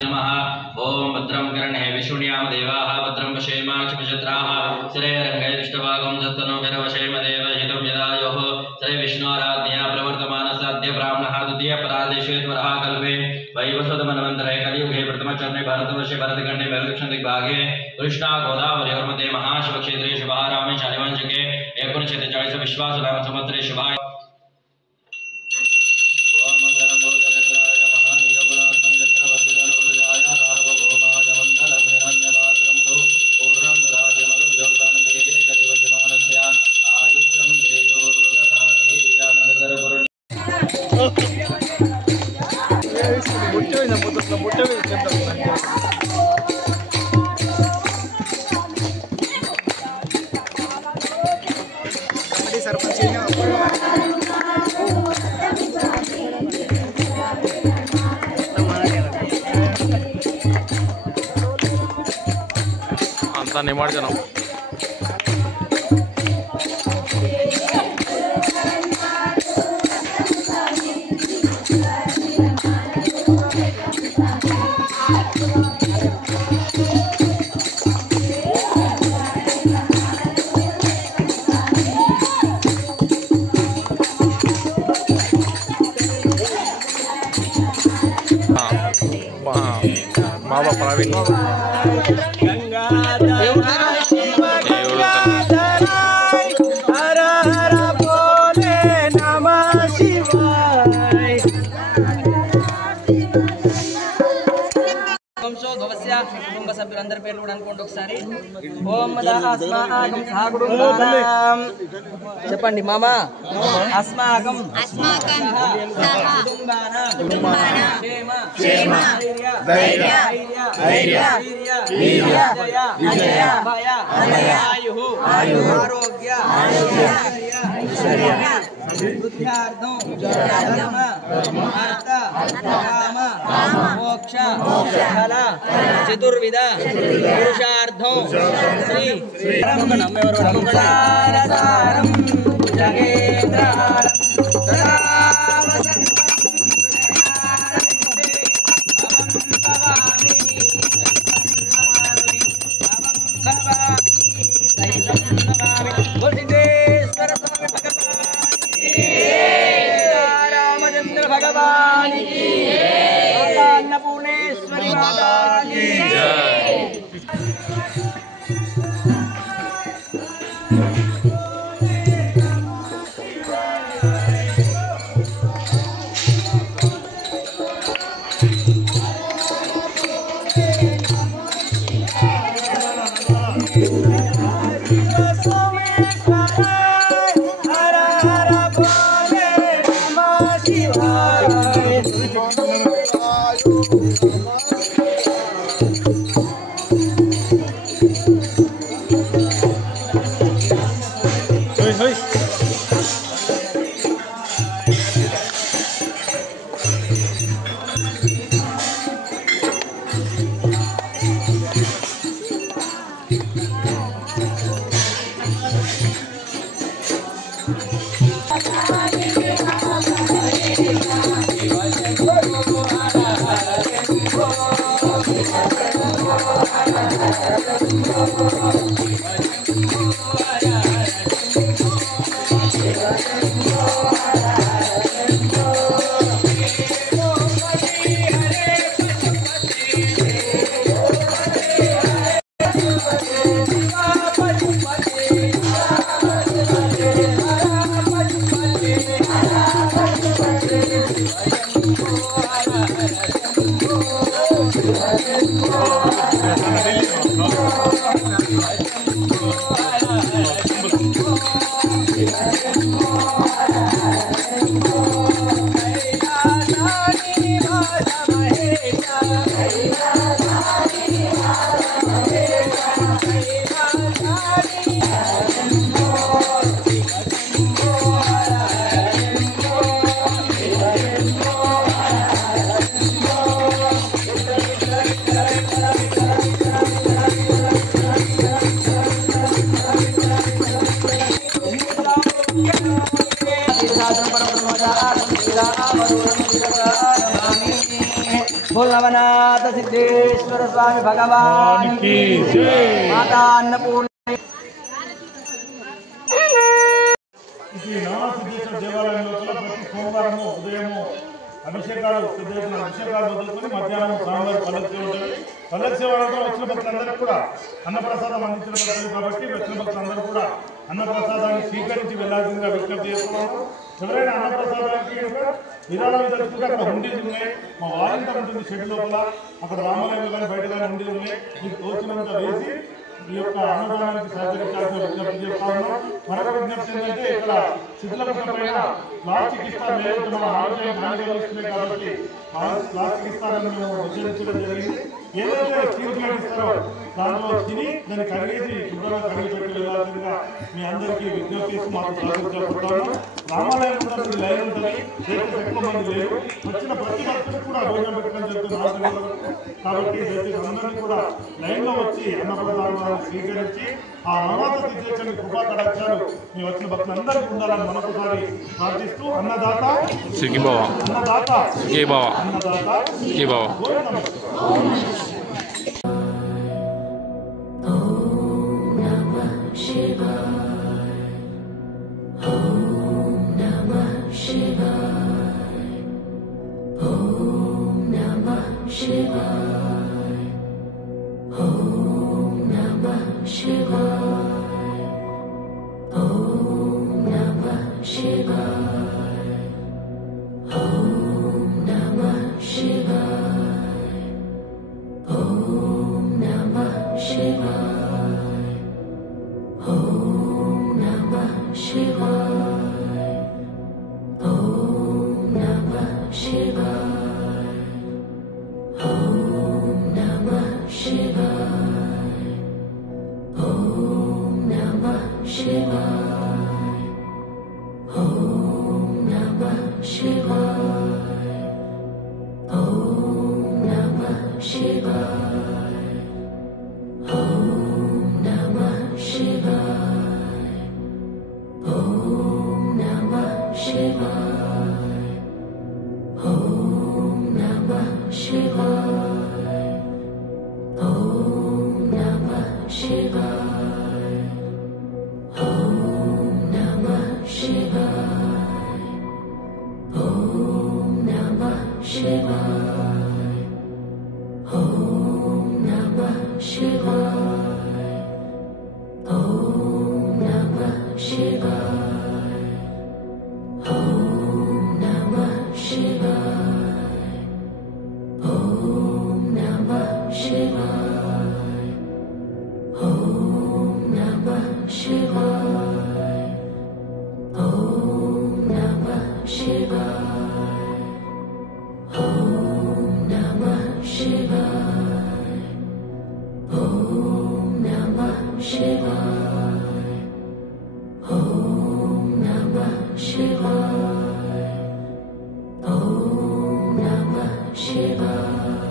नमः। ओम भद्रं कर्णे विष्णुयाम देवाः भद्रं पश्येमाक्षिपशत्राः श्रेयरङ्गैष्टभागं दस्तनोभिरवशेम देव हितं यदायोः श्री विष्णुराज्ञया प्रवर्तमानसाद्य ब्राह्मणः द्वितीयपरादेशेश्वरः कल्पे वैवस्वतमन्वन्तरे कलियुगे प्रथमचरणे भारतवर्षे भरतखण्डे मेरुदक्षिणदिग्भागे कृष्णा गोदावर्योर्मध्ये महाशिवक्षेत्रे शुभारामे शालिवांशिके 1940 विश्वासनाम संवत्सरे शुभाय अंता निमज्जनम बाबा प्रवीण కుటుంబ సభ్యులందరి పేర్లు కూడా అనుకోండి ఒకసారి. ఓం అస్మాకం సహకుటుంబానాం చెప్పండి మామ. అస్మాకం కుటుంబానాం క్షేమ ధైర్య విజయ భయ ఆయుః ఆరోగ్య వృద్ధ్యార్థం ధర్మ అర్థ కామ మోక్ష ఫల చతుర్విధ పురుషార్థం శ్రీ మంగళారసారం జగేంద్రారం भगवान की माता अन्नपूर्णेश्वरी माता की नवनाथ सिद्धेश्वर स्वामी भगवान की जय। माता अन्नपूर्ण నవనాథ దేవాలయం లోపల ప్రతి సోమవారము ఉదయము అభిషేకాలు అభిషేకాలు వదులుకొని మధ్యాహ్నం స్వామివారి పల్లకి సేవ ఉంటుంది. పల్లకి సేవ అనంతరం వచ్చిన భక్తులందరూ కూడా అన్నప్రసాదం అందించిన భక్తులు కాబట్టి వచ్చిన భక్తులందరూ కూడా అన్నప్రసాదాన్ని స్వీకరించి వెళ్లాల్సిందిగా విజ్ఞప్తి చేస్తున్నాము. ఎవరైనా అన్నప్రసాదానికి విరాళాలు జరుపుకుంటే అక్కడ హుండీలు ఉన్నాయి. మా వాలంటీర్ ఉంటుంది షెడ్ లోపల, అక్కడ రామాలయం కానీ బయట కానీ హుండీలు ఉన్నాయి. మీకు తోచినంత వేసి ఈ యొక్క అన్నదానానికి సహకరించాల్సిన విజ్ఞప్తి చేస్తా ఉన్నాం. మరొక విజ్ఞప్తి ఏంటంటే ఇక్కడ శిథిలపట్నం పైన ప్లాస్టిక్ ఇస్తారు లేదంటే మన ఆరోగ్యానికి హాని కలిగిస్తున్నాయి కాబట్టి ప్లాస్టిక్ ఇస్తారని మేము నిషేధించడం జరిగింది. ఏదైతే స్టీల్ ప్లేట్ ఇస్తారో దాంట్లో తిని దాన్ని కడిగేసి శుభ్రంగా కడిగి పెట్టి వెళ్ళాల్సిందిగా మీ అందరికీ విజ్ఞప్తి చేసి మాకు సహకరించబడతాను. రామాలయం కూడా మీరు లైన్ ఉంటుంది, దయచేసి ఎక్కువ మంది లేరు. వచ్చిన ప్రతి భక్తులకు కూడా భోజనం పెట్టడం జరుగుతుంది కాబట్టి దయచేసి అందరినీ కూడా లైన్లో వచ్చి అన్నప్రసాదాలను స్వీకరించి ఆ నవనాథ సిద్ధేశ్వరుని కృపా కటాక్షాలు మీ వచ్చిన భక్తులందరికీ ఉండాలని మరొకసారి ప్రార్థిస్తూ అన్నదాత సుఖీభవ అన్నదాత సుఖీభవ అన్నదాత సుఖీభవ. Shiva.